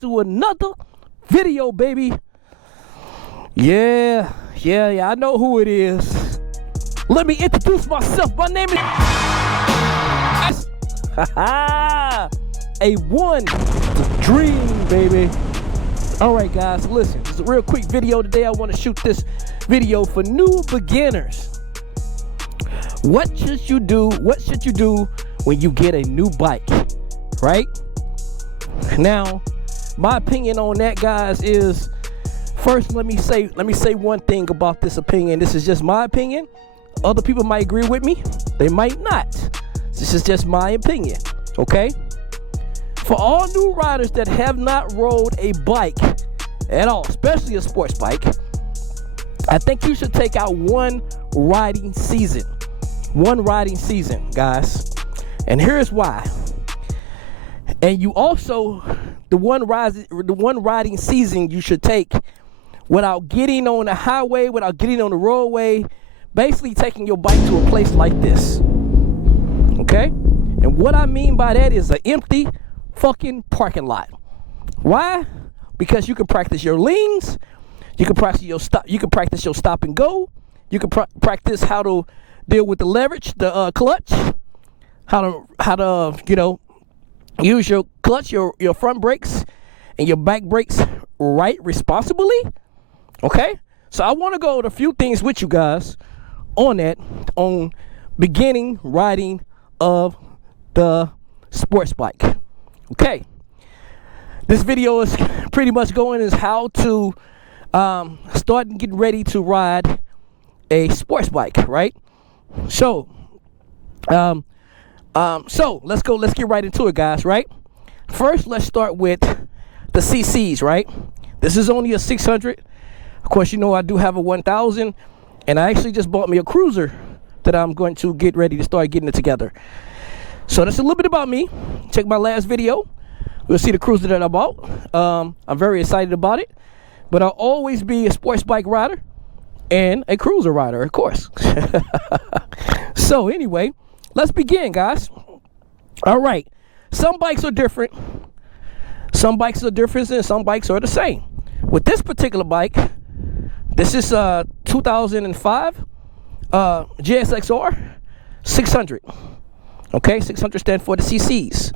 to another video, baby. Yeah, I know who it is. Let me introduce myself. My name is A1 the Dream, baby. All right, guys, listen. It's a real quick video today. I want to shoot this video for new beginners. What should you do? What should you do when you get a new bike, right? Now, my opinion on that, guys, is first let me say one thing about this opinion. This is just my opinion. Other people might agree with me. They might not. This is just my opinion, okay? For all new riders that have not rode a bike at all, especially a sports bike, I think you should take out one riding season. One riding season, guys. And here's why. And you also, the one riding season you should take without getting on the highway, without getting on the roadway, basically taking your bike to a place like this. Okay? And what I mean by that is an empty fucking parking lot. Why? Because you can practice your leans, you can practice your stop and go, you can practice how to deal with the leverage, the clutch, how to use your clutch, your front brakes and your back brakes right responsibly. Okay? So I want to go over a few things with you guys on that, on beginning riding of the sports bike. Okay. This video is pretty much going as how to start and get ready to ride a sports bike, right? So let's get right into it, guys, right? First, let's start with the CCs, right? This is only a 600. Of course, you know I do have a 1000, and I actually just bought me a cruiser that I'm going to get ready to start getting it together. So that's a little bit about me. Check my last video. You'll see the cruiser that I bought. I'm very excited about it, but I'll always be a sports bike rider and a cruiser rider, of course. So anyway, let's begin, guys. All right. Some bikes are different. Some bikes are different and some bikes are the same. With this particular bike, this is 2005 GSXR 600. Okay, 600 stands for the CCs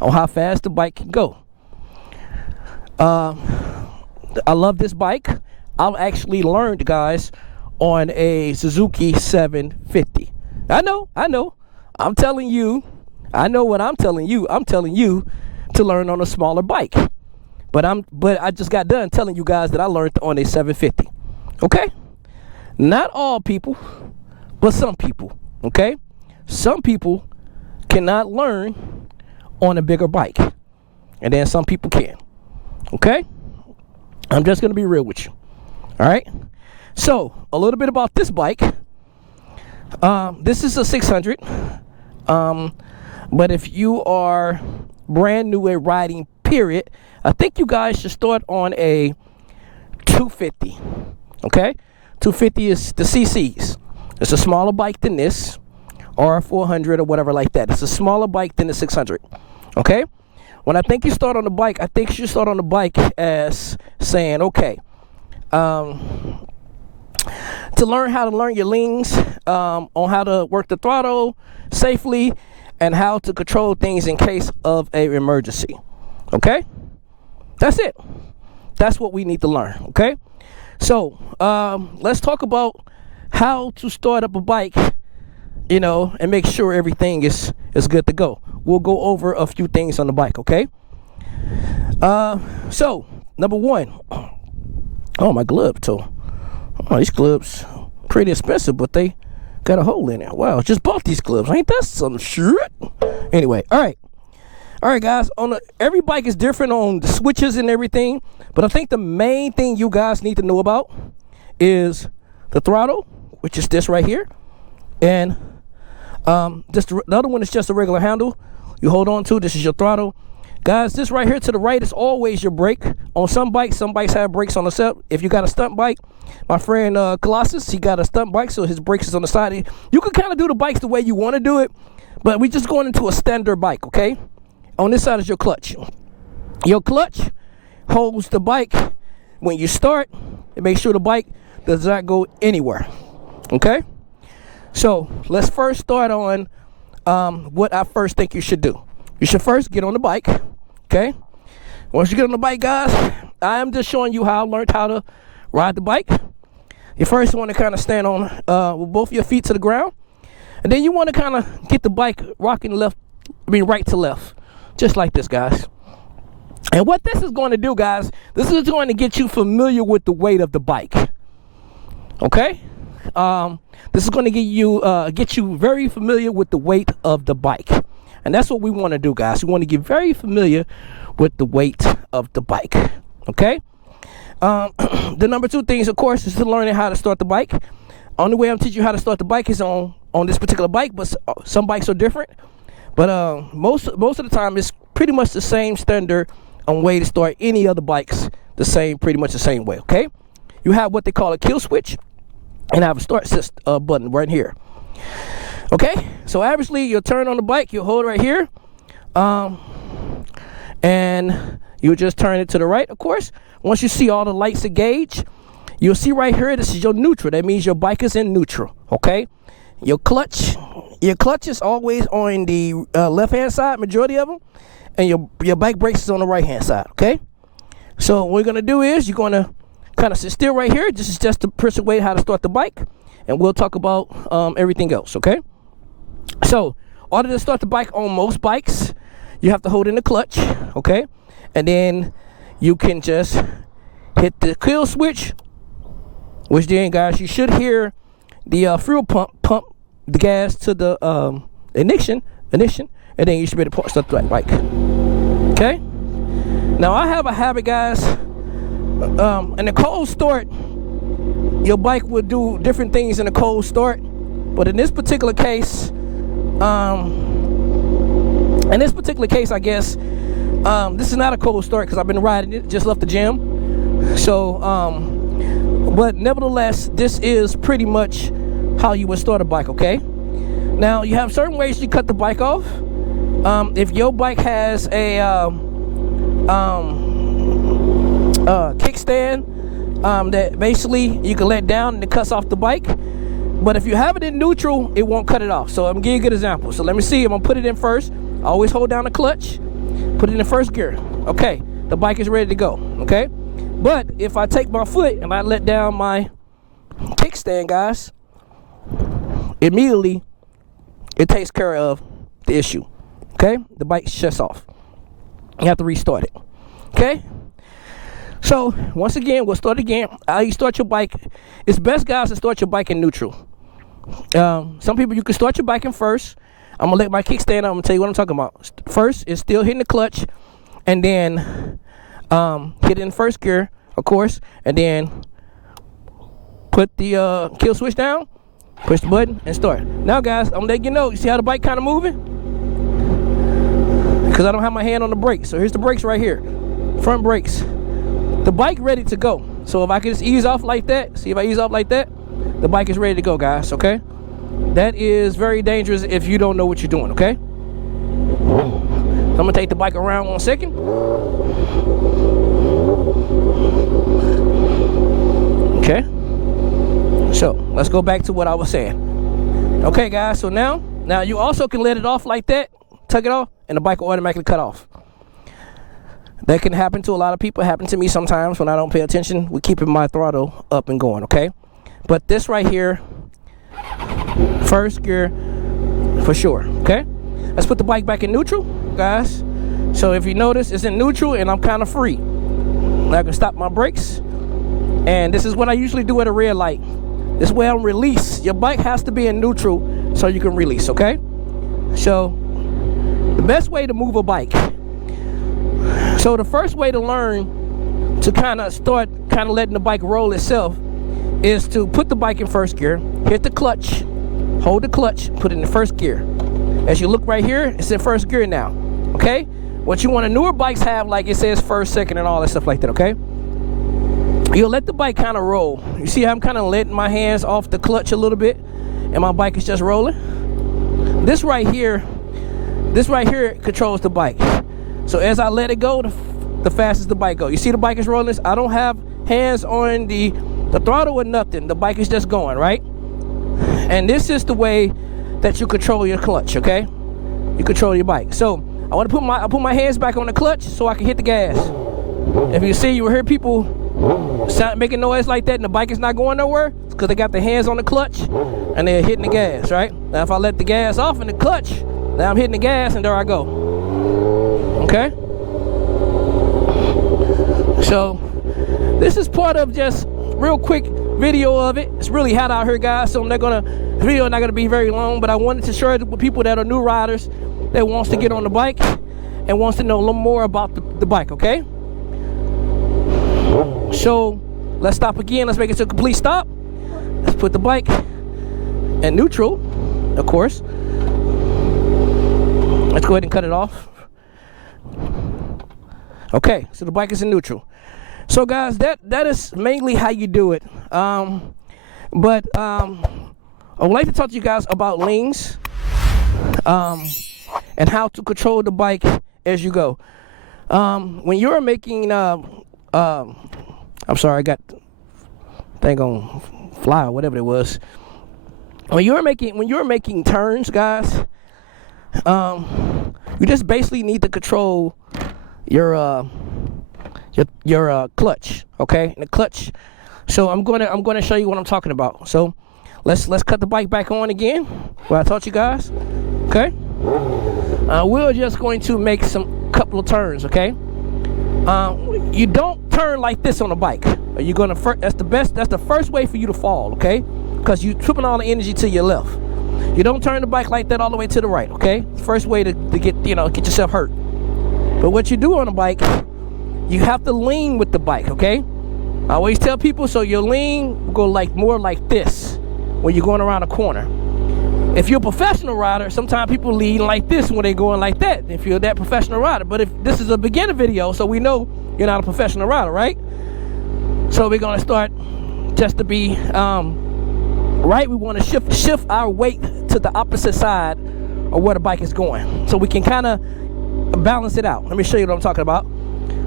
on how fast the bike can go. I love this bike. I've actually learned, guys, on a Suzuki 750. I know. I'm telling you. I know what I'm telling you. I'm telling you to learn on a smaller bike. But I just got done telling you guys that I learned on a 750. Okay? Not all people, but some people. Okay? Some people cannot learn on a bigger bike. And then some people can. Okay? I'm just going to be real with you. All right? So, a little bit about this bike. This is a 600. But if you are brand new at riding, period, I think you guys should start on a 250. Okay? 250 is the CCs. It's a smaller bike than this, or 400 or whatever like that. It's a smaller bike than the 600. Okay? When I think you start on the bike, I think you should start on the bike as saying, okay, to learn how to learn your leans, on how to work the throttle safely, and how to control things in case of an emergency. Okay? That's it. That's what we need to learn. Okay? So, let's talk about how to start up a bike, and make sure everything is good to go. We'll go over a few things on the bike, okay? So, number one. Oh, my glove toe. Oh, these gloves pretty expensive, but they got a hole in it. Wow, just bought these gloves. Ain't that some shit? Anyway, all right, guys. Every bike is different on the switches and everything, but I think the main thing you guys need to know about is the throttle, which is this right here, and the other one is just a regular handle you hold on to. This is your throttle. Guys, this right here to the right is always your brake. On some bikes have brakes on the side. If you got a stunt bike, my friend Colossus, he got a stunt bike, so his brakes is on the side. You can kind of do the bikes the way you want to do it, but we just going into a standard bike, okay? On this side is your clutch. Your clutch holds the bike when you start and make sure the bike does not go anywhere. Okay? So let's first start on what I first think you should do. You should first get on the bike. Okay? Once you get on the bike, guys, I am just showing you how I learned how to ride the bike. You first want to kind of stand on with both your feet to the ground. And then you want to kind of get the bike rocking right to left. Just like this, guys. And what this is going to do, guys, this is going to get you familiar with the weight of the bike. Okay? This is going to get you very familiar with the weight of the bike. And that's what we want to do, guys. We want to get very familiar with the weight of the bike. Okay? The number 2 things, of course, is to learning how to start the bike. Only way I'm teaching you how to start the bike is on this particular bike, but some bikes are different. But most of the time, it's pretty much the same standard on way to start any other bikes. Pretty much the same way. Okay? You have what they call a kill switch, and I have a start button right here. Okay? So obviously, you'll turn on the bike, you'll hold right here, and you'll just turn it to the right, of course. Once you see all the lights engaged, you'll see right here, this is your neutral. That means your bike is in neutral, okay? Your clutch is always on the left-hand side, majority of them, and your bike brakes is on the right-hand side, okay? So what we're going to do is you're going to kind of sit still right here. This is just to persuade how to start the bike, and we'll talk about everything else, okay? So in order to start the bike on most bikes, you have to hold in the clutch, okay? And then you can just hit the kill switch, which then, guys, you should hear the fuel pump the gas to the ignition, and then you should be able to start the bike. Okay? Now, I have a habit, guys. In a cold start, your bike will do different things in a cold start. But in this particular case, I guess, this is not a cold start because I've been riding it, just left the gym. So, but nevertheless, this is pretty much how you would start a bike, okay? Now, you have certain ways you cut the bike off. If your bike has a kickstand that basically you can let down and it cuts off the bike. But if you have it in neutral, it won't cut it off. So I'm gonna give you a good example. So let me see. I'm gonna put it in first. I always hold down the clutch, put it in first gear. Okay, the bike is ready to go. Okay, but if I take my foot and I let down my kickstand, guys, immediately it takes care of the issue. Okay, the bike shuts off. You have to restart it. Okay. So once again, we'll start again. How you start your bike? It's best, guys, to start your bike in neutral. Some people, you can start your bike in first. I'm gonna let my kickstand up. I'm gonna tell you what I'm talking about. First is still hitting the clutch, and then hit it in first gear, of course, and then put the kill switch down, push the button, and start. Now, guys, I'm gonna let you know. You see how the bike kind of moving? Because I don't have my hand on the brakes. So here's the brakes right here, front brakes. The bike ready to go. So if I can just ease off like that, see if I ease off like that, the bike is ready to go, guys, okay? That is very dangerous if you don't know what you're doing, okay? I'm gonna take the bike around 1 second. Okay. So let's go back to what I was saying. Okay, guys, so now you also can let it off like that, tuck it off, and the bike will automatically cut off. That can happen to a lot of people. It happens to me sometimes when I don't pay attention. We're keeping my throttle up and going, okay? But this right here, first gear for sure, okay? Let's put the bike back in neutral, guys. So if you notice, it's in neutral and I'm kind of free. I can stop my brakes. And this is what I usually do at a red light. This way I'm release. Your bike has to be in neutral so you can release, okay? So the best way to move a bike. So the first way to learn to kind of start letting the bike roll itself is to put the bike in first gear, hit the clutch, hold the clutch, put it in first gear. As you look right here, it's in first gear now, okay? What you want, newer bikes have, like it says first, second, and all that stuff like that, okay? You'll let the bike kind of roll. You see how I'm kind of letting my hands off the clutch a little bit, and my bike is just rolling? This right here controls the bike. So as I let it go, the fastest the bike go. You see the bike is rolling. I don't have hands on the throttle or nothing. The bike is just going, right? And this is the way that you control your clutch, okay? You control your bike. So I want to put my hands back on the clutch so I can hit the gas. If you see, you will hear people making noise like that and the bike is not going nowhere. It's because they got their hands on the clutch and they're hitting the gas, right? Now if I let the gas off in the clutch, now I'm hitting the gas and there I go. Okay? So this is part of just real quick video of it. It's really hot out here, guys, so the video is not gonna be very long, but I wanted to share it with people that are new riders that wants to get on the bike and wants to know a little more about the bike, okay? So let's stop again. Let's make it to a complete stop. Let's put the bike in neutral, of course. Let's go ahead and cut it off. Okay, so the bike is in neutral. So guys, that is mainly how you do it. I would like to talk to you guys about leans and how to control the bike as you go. When you're making I'm sorry, I got thing on fly or whatever it was. When you're making turns, guys, you just basically need to control your clutch, okay? And the clutch. So I'm gonna show you what I'm talking about. So let's cut the bike back on again. What I taught you guys, okay? We're just going to make some couple of turns, okay? You don't turn like this on a bike. You're gonna that's the first way for you to fall, okay? Because you're tripping all the energy to your left. You don't turn the bike like that all the way to the right, okay? First way to get yourself hurt. But what you do on a bike, you have to lean with the bike, okay? I always tell people, so your lean will go more like this when you're going around a corner. If you're a professional rider, sometimes people lean like this when they're going like that, if you're that professional rider. But if this is a beginner video, so we know you're not a professional rider, right? So we're gonna start just to be right. We want to shift our weight to the opposite side of where the bike is going, so we can kind of balance it out. Let me show you what I'm talking about.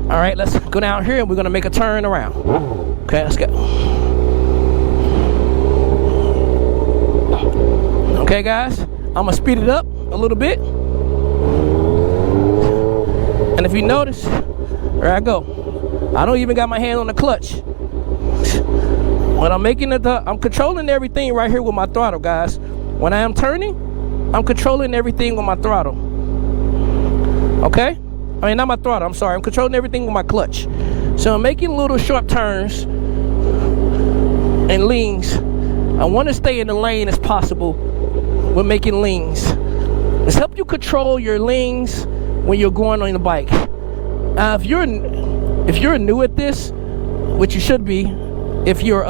All right, let's go down here and we're gonna make a turn around. Okay, let's go. Okay, guys, I'm gonna speed it up a little bit, and if you notice, there I go. I don't even got my hand on the clutch. When I'm making it, I'm controlling everything right here with my throttle, guys. When I am turning, I'm controlling everything with my throttle. Okay? I mean, not my throttle, I'm sorry. I'm controlling everything with my clutch. So I'm making little short turns and leans. I want to stay in the lane as possible with making leans. It's help you control your leans when you're going on the bike. If you're new at this, which you should be, if you're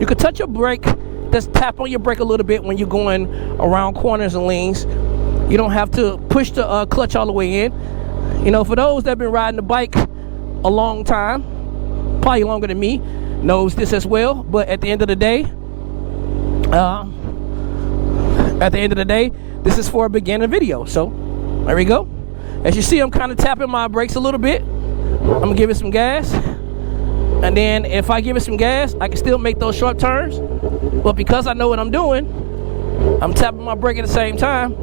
you could touch your brake, just tap on your brake a little bit when you're going around corners and leans. You don't have to push the clutch all the way in. You know, for those that have been riding the bike a long time, probably longer than me, knows this as well. But at the end of the day, this is for a beginner video. So there we go. As you see, I'm kind of tapping my brakes a little bit. I'm gonna give it some gas, and then if I give it some gas, I can still make those short turns. But because I know what I'm doing, I'm tapping my brake at the same time,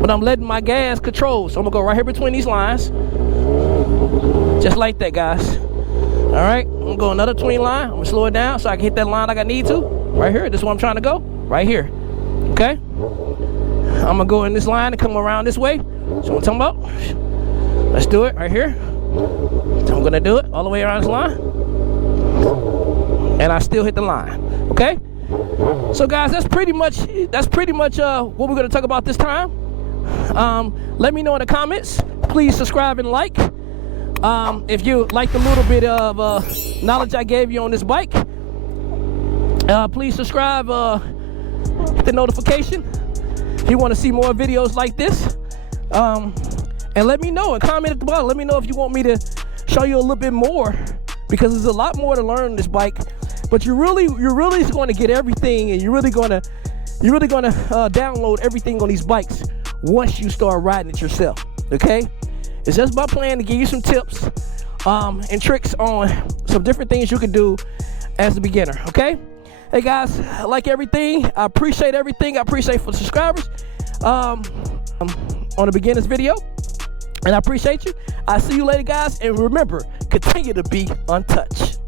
but I'm letting my gas control. So I'm gonna go right here between these lines, just like that, guys. All right, I'm gonna go another tween line. I'm gonna slow it down so I can hit that line like I need to. Right here, this is where I'm trying to go, right here. Okay, I'm gonna go in this line and come around this way. So what I'm talking about, let's do it right here. So I'm gonna do it all the way around this line, and I still hit the line. Okay, so guys, that's pretty much what we're gonna talk about this time. Let me know in the comments. Please subscribe and like. If you like the little bit of knowledge I gave you on this bike, please subscribe, hit the notification if you want to see more videos like this, and let me know and comment at the bottom. Let me know if you want me to show you a little bit more, because there's a lot more to learn on this bike. But you're really going to get everything, and you're really going to download everything on these bikes once you start riding it yourself. Okay, It's just my plan to give you some tips and tricks on some different things you can do as a beginner, okay? Hey guys, I like everything. I appreciate everything. I appreciate for the subscribers on the beginners video. And I appreciate you. I'll see you later, guys. And remember, continue to be untouched.